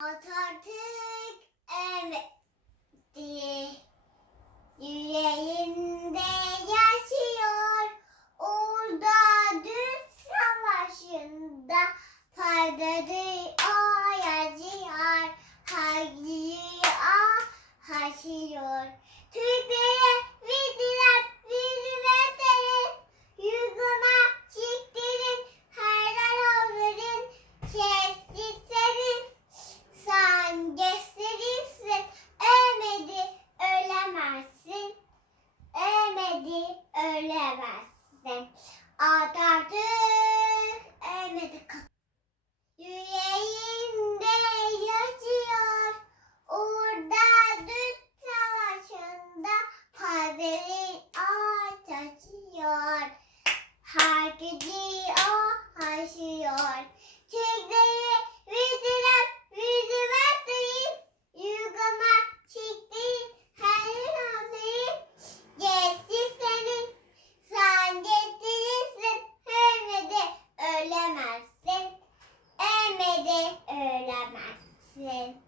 Atatürk emekti. Yüreğinde yaşıyor. Orada Düz Savaşı'nda paydadı bilemez. öğrenemezsin.